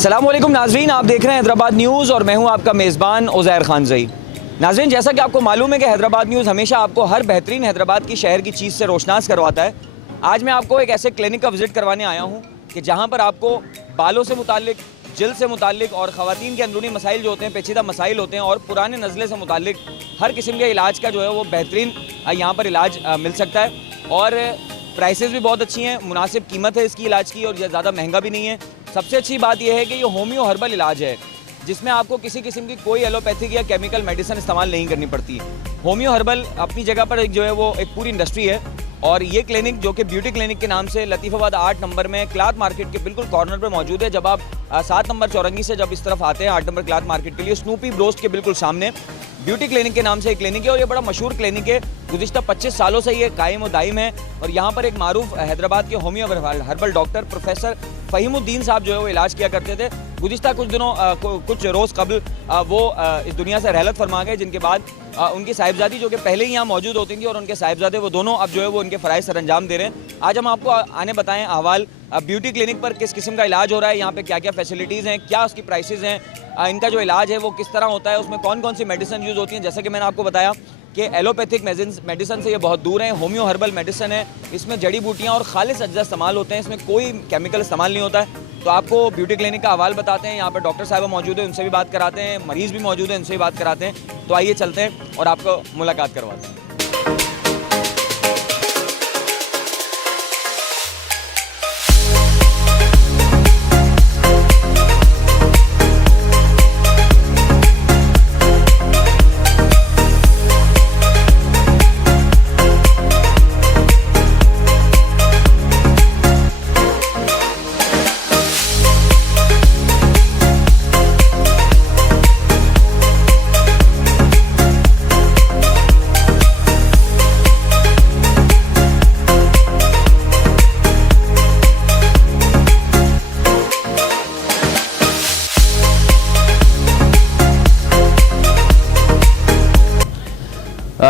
अस्सलाम वालेकुम नाज़रीन, आप देख रहे हैं हैदराबाद न्यूज़ और मैं हूं आपका मेज़बान उज़ैर खान ज़ई। नाज़रीन, जैसा कि आपको मालूम है कि हैदराबाद न्यूज़ हमेशा आपको हर बेहतरीन हैदराबाद की शहर की चीज़ से रोशनास करवाता है। आज मैं आपको एक ऐसे क्लिनिक का विज़िट करवाने आया हूँ कि जहाँ पर आपको बालों से मुताल्लिक, जिल्द से मुताल्लिक और ख़वातीन के अंदरूनी मसाइल जो होते हैं, पेचीदा मसाइल होते हैं और पुराने नज़ले से मुताल्लिक हर किस्म के इलाज का जो है वो बेहतरीन यहाँ पर इलाज मिल सकता है। और प्राइसेस भी बहुत अच्छी हैं, मुनासिब कीमत है इसकी इलाज की और ज़्यादा महंगा भी नहीं है। सबसे अच्छी बात यह है कि ये होम्यो हर्बल इलाज है जिसमें आपको किसी किस्म की कोई एलोपैथिक या केमिकल मेडिसिन इस्तेमाल नहीं करनी पड़ती। होम्यो हर्बल अपनी जगह पर एक जो है वो एक पूरी इंडस्ट्री है और ये क्लिनिक जो कि ब्यूटी क्लिनिक के नाम से लतीफ़ाबाद 8 नंबर में क्लॉथ मार्केट के बिल्कुल कॉर्नर पर मौजूद है। जब आप 7 नंबर चौरंगी से जब इस तरफ आते हैं 8 नंबर क्लॉथ मार्केट के लिए, स्नूपी ब्रोस्ट के बिल्कुल सामने ब्यूटी क्लिनिक के नाम से एक क्लिनिक है और ये बड़ा मशहूर क्लिनिक है। गुज़िश्ता 25 सालों से ये कायम और दायम है और यहाँ पर एक मारूफ हैदराबाद के होम्यो हर्बल डॉक्टर प्रोफेसर फ़हीमुद्दीन साहब जो है वो इलाज किया करते थे। गुज़िश्ता कुछ दिनों कुछ रोज़ कबल वो इस दुनिया से रहलत फरमा गए, जिनके बाद उनकी साहिबजादी जो कि पहले ही यहाँ मौजूद होती थी और उनके साहिबजादे वो दोनों अब जो है वो उनके फ़राइज़ सर अंजाम दे रहे हैं। आज हम आपको आने बताएं अहवाल ब्यूटी क्लिनिक पर किस किस्म का इलाज हो रहा है, यहाँ पे क्या क्या फैसिलिटीज़ हैं, क्या उसकी प्राइसेस हैं, इनका जो इलाज है वो किस तरह होता है, उसमें कौन कौन सी मेडिसिन यूज़ होती हैं। जैसा कि मैंने आपको बताया कि एलोपैथिक मेडिसिन से ये बहुत दूर हैं। होम्यो हर्बल मेडिसिन है, इसमें जड़ी बूटियाँ और खालिस अज्जा इस्तेमाल होते हैं, इसमें कोई केमिकल इस्तेमाल नहीं होता है। तो आपको ब्यूटी क्लिनिक का हवाल बताते हैं। यहाँ पर डॉक्टर साहब मौजूद है, उनसे भी बात कराते हैं, मरीज़ भी मौजूद है, उनसे भी बात कराते हैं। तो आइए चलते हैं और आपको मुलाकात करवाते हैं।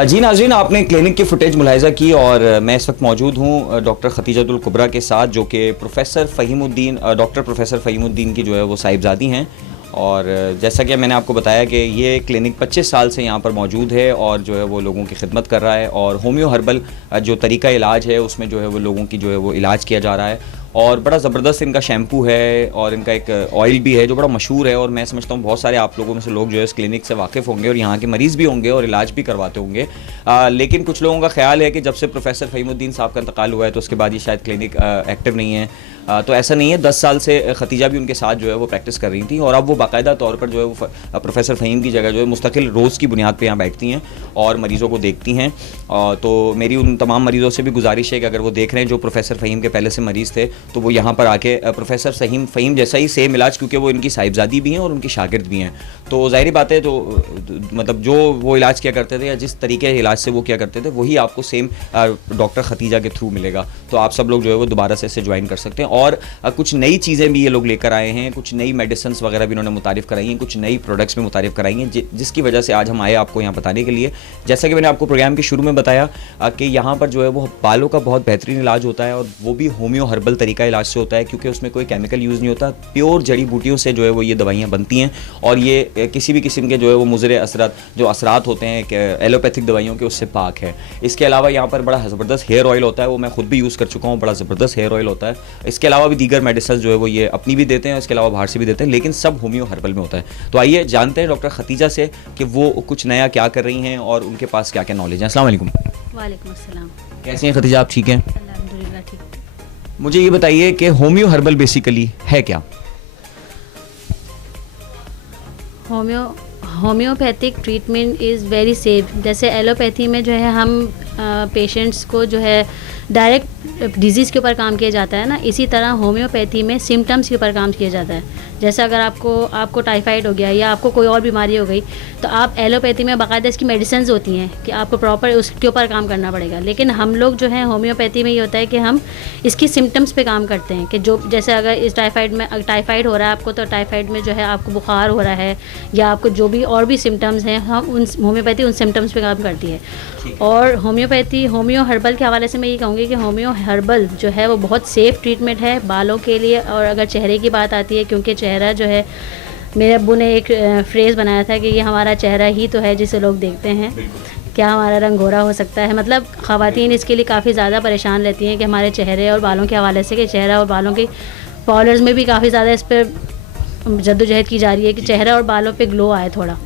जी नाज़रीन, आपने क्लिनिक की फुटेज मुलाहिज़ा की और मैं इस वक्त मौजूद हूँ डॉक्टर खतीजतुल कुबरा के साथ, जो कि डॉक्टर प्रोफेसर फ़हीमुद्दीन की जो है वो साहिबजादी हैं। और जैसा कि मैंने आपको बताया कि ये क्लिनिक 25 साल से यहाँ पर मौजूद है और जो है वो लोगों की खिदमत कर रहा है और होम्यो हर्बल जो तरीका इलाज है उसमें जो है वो लोगों की जो है वो इलाज किया जा रहा है। और बड़ा ज़बरदस्त इनका शैम्पू है और इनका एक ऑयल भी है जो बड़ा मशहूर है और मैं समझता हूँ बहुत सारे आप लोगों में से लोग जो है इस क्लिनिक से वाकिफ़ होंगे और यहाँ के मरीज़ भी होंगे और इलाज भी करवाते होंगे। लेकिन कुछ लोगों का ख्याल है कि जब से प्रोफेसर फ़हीमुद्दीन साहब का इंतकाल हुआ है तो उसके बाद ये शायद क्लिनिक एक्टिव नहीं है। तो ऐसा नहीं है, 10 साल से खतीजा भी उनके साथ जो है वो प्रैक्टिस कर रही थी और अब वो बाकायदा तौर पर जो है वो प्रोफेसर फ़हीम की जगह जो है मुस्तकिल रोज़ की बुनियाद पर यहाँ बैठती हैं और मरीज़ों को देखती हैं। तो मेरी उन तमाम मरीज़ों से भी गुजारिश है कि अगर वो देख रहे हैं जो प्रोफेसर फ़हीम के पहले से मरीज़ थे तो वो यहाँ पर आके प्रोफेसर फ़हीम जैसा ही सेम इलाज, क्योंकि वो इनकी साहिबजादी भी हैं और उनकी शागिर्द भी हैं, तो ज़ाहिर बात है, तो मतलब जो वो इलाज किया करते थे या जिस तरीके के इलाज से वो किया करते थे वही आपको सेम डॉक्टर खतीजा के थ्रू मिलेगा। तो आप सब लोग जो है वो दोबारा से इसे ज्वाइन कर सकते हैं। और कुछ नई चीज़ें भी ये लोग लेकर आए हैं, कुछ नई मेडिसिन वगैरह भी इन्होंने मुतारिफ़ कराई हैं, कुछ नई प्रोडक्ट्स भी मुतारिफ़ कराई हैं, जिसकी वजह से आज हम आए आपको यहाँ बताने के लिए। जैसा कि मैंने आपको प्रोग्राम के शुरू में बताया कि यहाँ पर जो है वो बालों का बहुत बेहतरीन इलाज होता है और वो भी होम्यो हर्बल तरीका इलाज से होता है, क्योंकि उसमें कोई केमिकल यूज़ नहीं होता, प्योर जड़ी बूटियों से जो है वो ये दवाइयाँ बनती हैं और ये किसी भी किस्म के जो है वो मुज़र असरात होते हैं एलोपैथिक दवाइयों के उससे पाक है। इसके अलावा यहाँ पर बड़ा ज़बरदस्त हेयर ऑयल होता है, वो मैं खुद भी यूज़ कर चुका हूँ, बड़ा ज़बरदस्त हेयर ऑयल होता है। इसके अलावा भी दीगर मेडिसिन जो है वो ये अपनी भी देते हैं, इसके अलावा बाहर से भी देते हैं, लेकिन सब होम्यो हर्बल में होता है। तो आइए जानते हैं डॉक्टर खतीजा से कि वो कुछ नया क्या कर रही हैं और उनके पास क्या क्या नॉलेज है। अस्सलाम वालेकुम। वालेकुम अस्सलाम। कैसी हैं खतीजा, आप ठीक हैं? अल्हम्दुलिल्लाह ठीक। मुझे ये बताइए कि होम्यो हर्बल बेसिकली है क्या? Homeopathic treatment is very safe. जैसे एलोपैथी में जो है हम पेशेंट्स को जो है डायरेक्ट डिजीज़ के ऊपर काम किया जाता है ना, इसी तरह होम्योपैथी में सिम्टम्स के ऊपर काम किया जाता है। जैसे अगर आपको टाइफाइड हो गया या आपको कोई और बीमारी हो गई तो आप एलोपैथी में बाकायदा इसकी मेडिसिन होती हैं कि आपको प्रॉपर उसके ऊपर काम करना पड़ेगा। लेकिन हम लोग जो है होम्योपैथी में ये होता है कि हम इसकी सिम्टम्स पे काम करते हैं कि जो जैसे अगर इस टाइफाइड हो रहा है आपको, तो टाइफाइड में जो है आपको बुखार हो रहा है या आपको जो भी और भी सिम्टम्स हैं, हम उन होम्योपैथी उन सिम्टम्स पे काम करती है। और होम्यो हर्बल के हवाले से मैं ये कहूँगी कि होम्यो हर्बल जो है वो बहुत सेफ़ ट्रीटमेंट है बालों के लिए। और अगर चेहरे की बात आती है, क्योंकि चेहरा जो है, मेरे अब्बू ने एक फ्रेज़ बनाया था कि ये हमारा चेहरा ही तो है जिसे लोग देखते हैं, क्या हमारा रंग गोरा हो सकता है। मतलब ख़वातीन इसके लिए काफ़ी ज़्यादा परेशान रहती हैं कि हमारे चेहरे और बालों के हवाले से, कि चेहरा और बालों के पार्लर्स में भी काफ़ी ज़्यादा इस पर जद्दोजहद की जा रही है कि चेहरा और बालों पे ग्लो आए थोड़ा।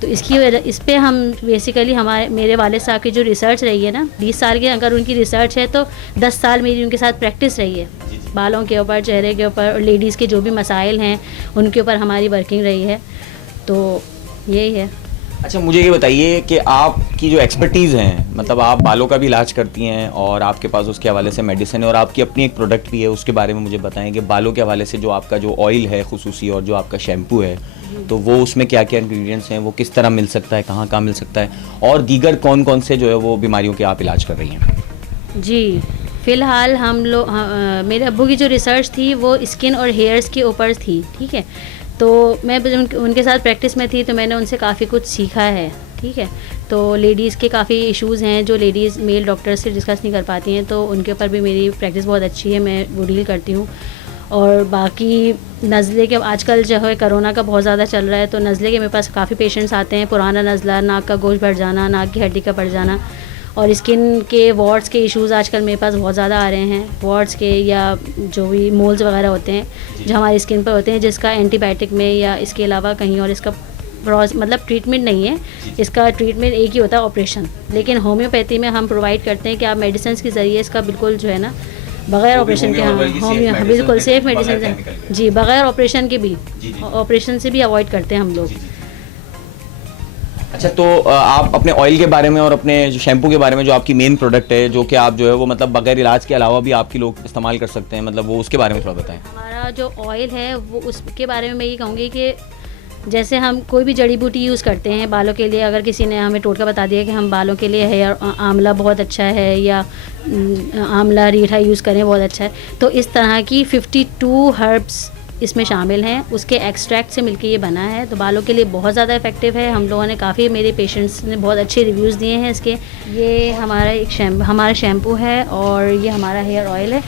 तो इसकी वजह, इस पे हम बेसिकली मेरे वालिद साहब की जो रिसर्च रही है ना, 20 साल की अगर उनकी रिसर्च है तो 10 साल मेरी उनके साथ प्रैक्टिस रही है बालों के ऊपर, चेहरे के ऊपर, और लेडीज़ के जो भी मसाइल हैं उनके ऊपर हमारी वर्किंग रही है। तो यही है। अच्छा, मुझे ये बताइए कि आपकी जो एक्सपर्टीज़ हैं, मतलब आप बालों का भी इलाज करती हैं और आपके पास उसके हवाले से मेडिसिन है और आपकी अपनी एक प्रोडक्ट भी है, उसके बारे में मुझे बताएं कि बालों के हवाले से जो आपका जो ऑयल है खुसूसी और जो आपका शैम्पू है, तो वो उसमें क्या क्या इंग्रेडिएंट्स हैं, वो किस तरह मिल सकता है, कहाँ कहाँ मिल सकता है, और दीगर कौन कौन से जो है वो बीमारियों के आप इलाज कर रही हैं? जी, फ़िलहाल हम लोग मेरे अब्बू की जो रिसर्च थी वो स्किन और हेयर्स के ऊपर थी, ठीक है। तो मैं उनके साथ प्रैक्टिस में थी, तो मैंने उनसे काफ़ी कुछ सीखा है, ठीक है। तो लेडीज़ के काफ़ी इश्यूज़ हैं जो लेडीज़ मेल डॉक्टर से डिस्कस नहीं कर पाती हैं, तो उनके ऊपर भी मेरी प्रैक्टिस बहुत अच्छी है, मैं वो डील करती हूँ। और बाकी नज़ले के, आजकल जो है कोरोना का बहुत ज़्यादा चल रहा है, तो नज़ले के मेरे पास काफ़ी पेशेंट्स आते हैं, पुराना नज़ला, नाक का गोश्त बढ़ जाना, नाक की हड्डी का बढ़ जाना, और स्किन के वॉट्स के इश्यूज़ आजकल मेरे पास बहुत ज़्यादा आ रहे हैं, वॉट्स के या जो भी मोल्स वगैरह होते हैं जो हमारी स्किन पर होते हैं, जिसका एंटीबायोटिक में या इसके अलावा कहीं और इसका मतलब ट्रीटमेंट नहीं है। इसका ट्रीटमेंट एक ही होता है, ऑपरेशन। लेकिन होम्योपैथी में हम प्रोवाइड करते हैं कि आप मेडिसिन के ज़रिए इसका बिल्कुल जो है ना, बगैर ऑपरेशन के, हाँ होम्यो बिल्कुल सेफ़ मेडिसिन है जी, बगैर ऑपरेशन के भी, ऑपरेशन से भी अवॉइड करते हैं हम लोग। अच्छा, तो आप अपने ऑयल के बारे में और अपने जो शैम्पू के बारे में, जो आपकी मेन प्रोडक्ट है, जो कि आप जो है वो मतलब बगैर इलाज के अलावा भी आपकी लोग इस्तेमाल कर सकते हैं, मतलब वो उसके बारे में थोड़ा बताएं। हमारा जो ऑयल है वो, उसके बारे में मैं ये कहूँगी कि जैसे हम कोई भी जड़ी बूटी यूज़ करते हैं बालों के लिए, अगर किसी ने हमें टोटका बता दिया कि हम बालों के लिए हेयर आंवला बहुत अच्छा है या आंवला रीठा यूज़ करें बहुत अच्छा है, तो इस तरह की 52 हर्ब्स इसमें शामिल हैं, उसके एक्सट्रैक्ट से मिलके ये बना है। तो बालों के लिए बहुत ज़्यादा इफ़ेक्टिव है। हम लोगों ने काफ़ी, मेरे पेशेंट्स ने बहुत अच्छे रिव्यूज़ दिए हैं इसके। ये हमारा एक हमारा शैम्पू है और ये हमारा हेयर ऑयल है।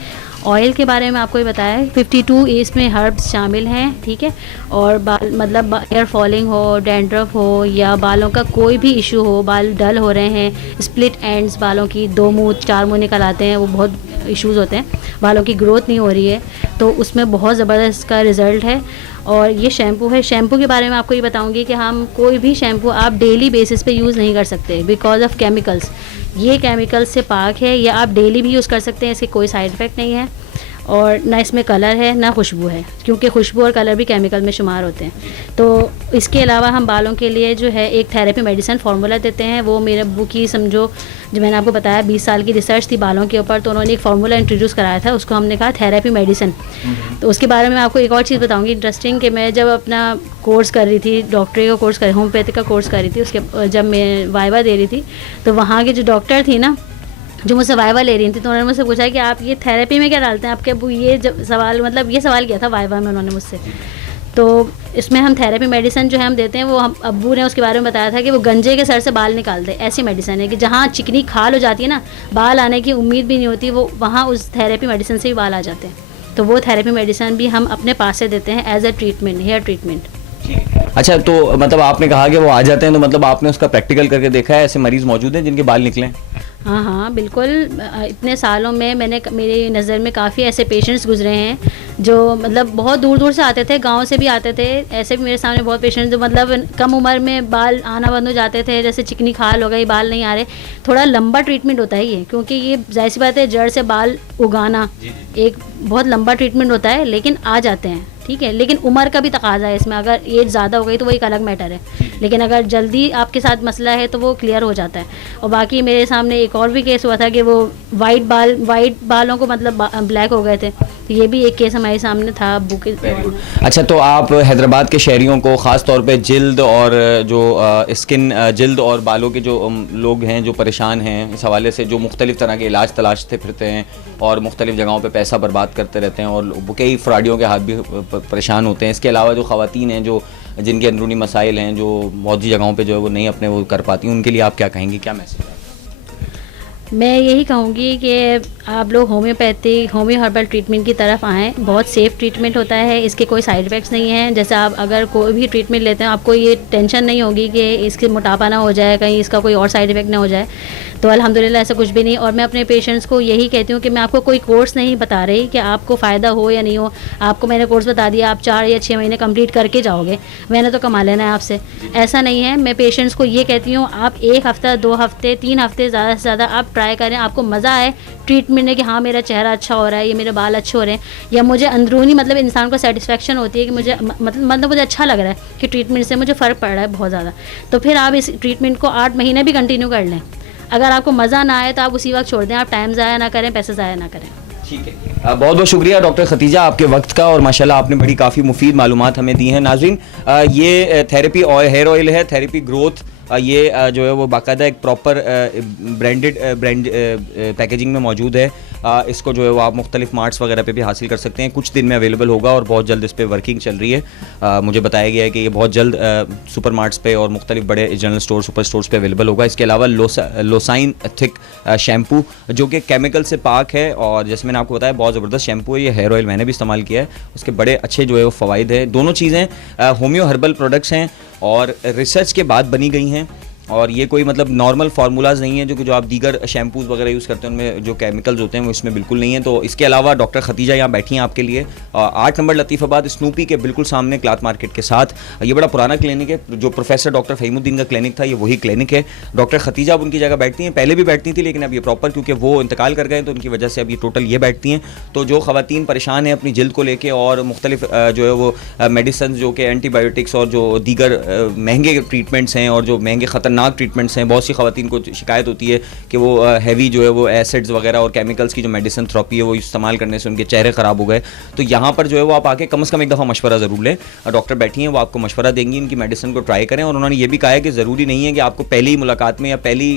ऑयल के बारे में आपको ये बताया है, 52 इसमें हर्ब्स शामिल हैं, ठीक है। और बाल, मतलब हेयर फॉलिंग हो, डैंड्रफ हो, या बालों का कोई भी इशू हो, बाल डल हो रहे हैं, स्प्लिट एंड्स, बालों की 2 मुँह 4 मुँह निकल आते हैं, वो बहुत इश्यूज़ होते हैं, बालों की ग्रोथ नहीं हो रही है, तो उसमें बहुत ज़बरदस्त इसका रिज़ल्ट है। और ये शैम्पू है। शैम्पू के बारे में आपको ये बताऊंगी कि हम कोई भी शैम्पू आप डेली बेसिस पे यूज़ नहीं कर सकते बिकॉज ऑफ केमिकल्स। ये केमिकल्स से पाक है, ये आप डेली भी यूज़ कर सकते हैं, इसके कोई साइड इफ़ेक्ट नहीं है, और ना इसमें कलर है ना खुशबू है, क्योंकि खुशबू और कलर भी केमिकल में शुमार होते हैं। तो इसके अलावा हम बालों के लिए जो है एक थेरेपी मेडिसिन फार्मूला देते हैं। वो मेरे अब्बू की, समझो जो मैंने आपको बताया 20 साल की रिसर्च थी बालों के ऊपर, तो उन्होंने एक फार्मूला इंट्रोड्यूस कराया था, उसको हमने कहा थेरेपी मेडिसिन। तो उसके बारे में आपको एक और चीज़ बताऊँगी इंटरेस्टिंग, कि मैं जब अपना कोर्स कर रही थी, डॉक्टरी का कोर्स कर, होम्योपैथी का कोर्स कर रही थी, उसके जब मैं वाइवा दे रही थी, तो वहाँ के जो डॉक्टर थी ना, जो मुझसे वाइवा ले रही थी, तो उन्होंने मुझसे पूछा कि आप ये थेरेपी में क्या डालते हैं आपके अब्बू, ये जब सवाल, मतलब ये सवाल किया था वाइवा में उन्होंने मुझसे। तो इसमें हम थेरेपी मेडिसिन जो है हम देते हैं, वो हम अब्बू ने उसके बारे में बताया था कि वो गंजे के सर से बाल निकाल दे, ऐसी मेडिसिन है कि जहाँ चिकनी खाल हो जाती है ना, बाल आने की उम्मीद भी नहीं होती, वो वहाँ उस थेरेपी मेडिसिन से भी बाल आ जाते हैं। तो वो थेरेपी मेडिसिन भी हम अपने पास से देते हैं as a treatment, hair treatment. अच्छा, तो मतलब आपने कहा कि वो आ जाते हैं, तो मतलब आपने उसका प्रैक्टिकल करके देखा है, ऐसे मरीज़ मौजूद हैं जिनके बाल निकले? हाँ हाँ बिल्कुल। इतने सालों में मेरी नज़र में काफ़ी ऐसे पेशेंट्स गुजरे हैं जो मतलब बहुत दूर दूर से आते थे, गांव से भी आते थे। ऐसे भी मेरे सामने बहुत पेशेंट्स जो मतलब कम उम्र में बाल आना बंद हो जाते थे, जैसे चिकनी खाल हो गई, बाल नहीं आ रहे। थोड़ा लंबा ट्रीटमेंट होता है ये, क्योंकि ये जाहिर सी बात है, जड़ से बाल उगाना एक बहुत लंबा ट्रीटमेंट होता है, लेकिन आ जाते हैं, ठीक है। लेकिन उम्र का भी तकाजा है इसमें, अगर एज ज़्यादा हो गई तो वो एक अलग मैटर है, लेकिन अगर जल्दी आपके साथ मसला है तो वो क्लियर हो जाता है। और बाकी मेरे सामने एक और भी केस हुआ था कि वो वाइट बालों को मतलब ब्लैक हो गए थे, तो ये भी एक केस हमारे सामने था अब्बू के। अच्छा, तो आप हैदराबाद के शहरियों को ख़ास तौर पे जिल्द और जो स्किन, जिल्द और बालों के जो लोग हैं जो परेशान हैं इस हवाले से, जो मुख्तलिफ़ तरह के इलाज तलाशते फिरते हैं और मुख्तलिफ़ जगहों पे पैसा बर्बाद करते रहते हैं और कई फ्रॉडियों के हाथ भी परेशान होते हैं, इसके अलावा जो ख़वातीन हैं जो जिनके अंदरूनी मसाइल हैं, जो बहुत सी जगहों पे जो है वो नहीं अपने वो कर पाती, उनके लिए आप क्या कहेंगी, क्या मैसेज है? मैं यही कहूँगी कि आप लोग होम्यो हर्बल ट्रीटमेंट की तरफ आएँ। बहुत सेफ़ ट्रीटमेंट होता है, इसके कोई साइड इफ़ेक्ट्स नहीं हैं। जैसे आप अगर कोई भी ट्रीटमेंट लेते हैं, आपको ये टेंशन नहीं होगी कि इसके मोटापा ना हो जाए, कहीं इसका कोई और साइड इफ़ेक्ट ना हो जाए। तो अल्हम्दुलिल्लाह ऐसा कुछ भी नहीं। और मैं अपने पेशेंट्स को यही कहती हूँ कि मैं आपको कोई कोर्स नहीं बता रही कि आपको फ़ायदा हो या नहीं हो। आपको मैंने कोर्स बता दिया, आप 4 या 6 महीने कंप्लीट करके जाओगे, मैंने तो कमा लेना है आपसे, ऐसा नहीं है। मैं पेशेंट्स को ये कहती हूँ, आप 1 हफ़्ता, 2 हफ़्ते, 3 हफ़्ते ज़्यादा से ज़्यादा आप ट्राई करें, आपको मज़ा आए ट्रीटमेंट में कि हाँ मेरा चेहरा अच्छा हो रहा है, ये मेरे बाल अच्छे हो रहे हैं, या मुझे अंदरूनी मतलब इंसान को सेटिस्फेक्शन होती है कि मुझे मतलब मुझे अच्छा लग रहा है कि ट्रीटमेंट से मुझे फ़र्क पड़ रहा है बहुत ज़्यादा। तो फिर आप इस ट्रीटमेंट को 8 महीने भी कंटिन्यू कर लें। अगर आपको मज़ा ना आए तो आप उसी वक्त छोड़ दें, आप टाइम ज़ाया ना करें, पैसे ज़ाया ना करें। ठीक है, बहुत बहुत शुक्रिया डॉक्टर खतीजा आपके वक्त का, और माशाल्लाह आपने बड़ी काफ़ी मुफीद मालूमात हमें दी हैं। नाज़रीन, ये थेरेपी हेयर ऑयल है, थेरेपी ग्रोथ, ये जो है वो बाकायदा एक प्रॉपर ब्रांड पैकेजिंग में मौजूद है। इसको जो है वो आप मुख्तलिफ मार्ट्स वगैरह पे भी हासिल कर सकते हैं। कुछ दिन में अवेलेबल होगा और बहुत जल्द इस पर वर्किंग चल रही है। मुझे बताया गया है कि ये बहुत जल्द सुपर मार्ट्स पे और मुख्तलिफ बड़े जनरल स्टोर, सुपर स्टोर्स पे अवेलेबल होगा। इसके अलावा लोसाइन थिक शैम्पू जो कि केमिकल से पाक है, और जैसे मैंने आपको बताया बहुत ज़बरदस्त शैम्पू है। ये हेयर ऑयल मैंने भी इस्तेमाल किया है, उसके बड़े अच्छे जो है वो फ़वाइद हैं। दोनों चीज़ें होम्यो हर्बल प्रोडक्ट्स हैं और रिसर्च के बाद बनी गई हैं, और ये कोई मतलब नॉर्मल फार्मूलाज नहीं है जो आप दीगर शैम्पूज़ वगैरह यूज़ करते हैं उनमें जो केमिकल्स होते हैं वो इसमें बिल्कुल नहीं है। तो इसके अलावा डॉक्टर खतीजा यहाँ बैठी हैं आपके लिए 8 नंबर लतीफ़ाबाद स्नूपी के बिल्कुल सामने क्लॉथ मार्केट के साथ। ये बड़ा पुराना क्लिनिक है, जो प्रोफेसर डॉक्टर फ़हीमुद्दीन का क्लिनिक था, ये वही क्लिनिक है। डॉक्टर खतीजा अब उनकी जगह बैठती हैं, पहले भी बैठती थी लेकिन अब ये प्रॉपर क्योंकि वो इंतकाल कर गए तो उनकी वजह से अब ये टोटल ये बैठती हैं। तो जो ख़वातीन परेशान हैं अपनी जल्द को लेके और मुख्तलिफ जो है वो मेडिसन जो कि एंटीबायोटिक्स और जो दीगर महंगे ट्रीटमेंट्स हैं और जो महंगे ख़तरनाक ट्रीटमेंट्स हैं, बहुत सी ख़वातीन को शिकायत होती है कि वो हैवी जो है वो एसिड्स वगैरह और केमिकल्स की जो मेडिसिन थेरेपी है वो इस्तेमाल करने से उनके चेहरे ख़राब हो गए। तो यहाँ पर जो है वो आप आके कम से कम एक दफ़ा मशवरा ज़रूर लें। डॉक्टर बैठी हैं, वो आपको मशवरा देंगी, इनकी मेडिसिन को ट्राई करें। और उन्होंने ये भी कहा है कि ज़रूरी नहीं है कि आपको पहली मुलाकात में या पहली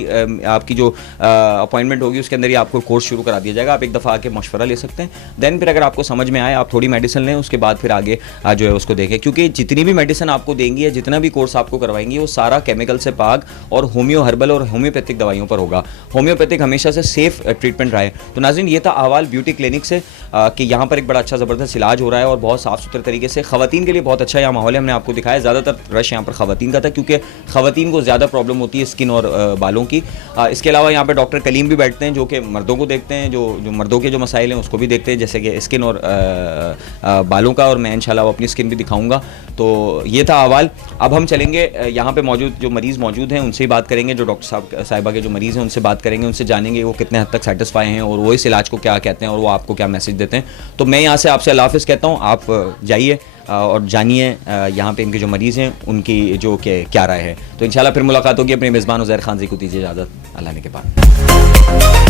आपकी जो अपॉइंटमेंट होगी उसके अंदर ही आपको कोर्स शुरू करा दिया जाएगा। आप एक दफ़ा आके मशवरा ले सकते हैं, देन फिर अगर आपको समझ में आए आप थोड़ी मेडिसिन लें, उसके बाद फिर आगे जो है उसको देखें। क्योंकि जितनी भी मेडिसिन आपको देंगी या जितना भी कोर्स आपको करवाएंगी वो सारा केमिकल से पाक और होम्यो हर्बल और होम्योपैथिक दवाइयों पर होगा। होम्योपैथिक हमेशा से सेफ ट्रीटमेंट रहा है। तो नाज़रीन, ये था अहवाल ब्यूटी क्लिनिक से कि यहाँ पर एक बड़ा अच्छा ज़बरदस्त इलाज हो रहा है और बहुत साफ़ सुथरे तरीके से। ख़वातीन के लिए बहुत अच्छा यहाँ माहौल है, हमने आपको दिखाया। ज़्यादातर रश यहाँ पर ख़वातीन का था क्योंकि ख़वातीन को ज़्यादा प्रॉब्लम होती है स्किन और बालों की। इसके अलावा यहाँ पर डॉक्टर कलीम भी बैठते हैं जो कि मर्दों को देखते हैं, जो मर्दों के जो मसाइल हैं उसको भी देखते हैं, जैसे कि स्किन और बालों का। और मैं इंशाल्लाह अपनी स्किन भी दिखाऊँगा। तो ये था अहवाल। अब हम चलेंगे यहाँ पर मौजूद जो मरीज़ मौजूद हैं उनसे ही बात करेंगे, जो डॉक्टर साहिबा के जो मरीज़ हैं उनसे बात करेंगे, उनसे जानेंगे वो कितने हद तक सेटिस्फाई हैं और वो इस इलाज को क्या कहते हैं और वो आपको क्या मैसेज देते हैं। तो मैं यहाँ से आपसे अल्लाह हाफ़िज़ कहता हूँ, आप जाइए और जानिए यहाँ पे इनके जो मरीज़ हैं उनकी जो कि क्या राय है। तो इंशाल्लाह फिर मुलाकात होगी। अपने मेज़बान उज़ैर खान जी को दीजिए इजाज़त, अल्लाह ने के बाद।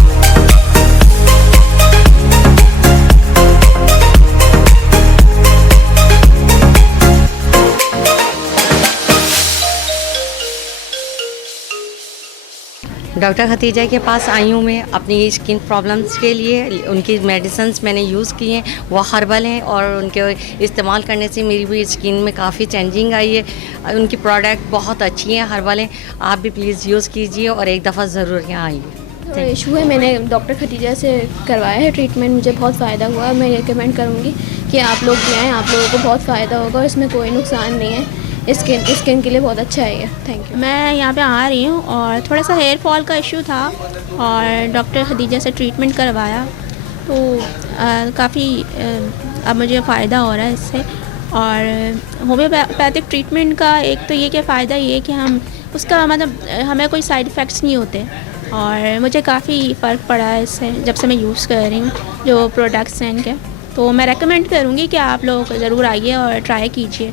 डॉक्टर खतीजा के पास आई हूँ मैं अपनी स्किन प्रॉब्लम्स के लिए। उनकी मेडिसिन्स मैंने यूज़ की हैं, वो हर्बल हैं और उनके इस्तेमाल करने से मेरी भी स्किन में काफ़ी चेंजिंग आई है। उनकी प्रोडक्ट बहुत अच्छी हैं, हर्बल हैं। आप भी प्लीज़ यूज़ कीजिए और एक दफ़ा ज़रूर यहाँ आइए। तो इशू है, मैंने डॉक्टर खतीजा से करवाया है ट्रीटमेंट, मुझे बहुत फ़ायदा हुआ। मैं रिकमेंड करूँगी कि आप लोग भी आएँ, आप लोगों को बहुत फ़ायदा होगा और इसमें कोई नुकसान नहीं है। स्किन के लिए बहुत अच्छा है ये। Thank you. मैं यहाँ पे आ रही हूँ और थोड़ा सा हेयर फॉल का इशू था और डॉक्टर खदीजा से ट्रीटमेंट करवाया तो काफ़ी अब मुझे फ़ायदा हो रहा है इससे। और होम्योपैथिक ट्रीटमेंट का एक तो ये कि फ़ायदा ये है कि हम उसका मतलब हमें कोई साइड इफ़ेक्ट्स नहीं होते और मुझे काफ़ी फ़र्क पड़ा है इससे जब से मैं यूज़ कर रही हूँ जो प्रोडक्ट्स हैं इनके। तो मैं रेकमेंड करूँगी कि आप लोग ज़रूर आइए और ट्राई कीजिए।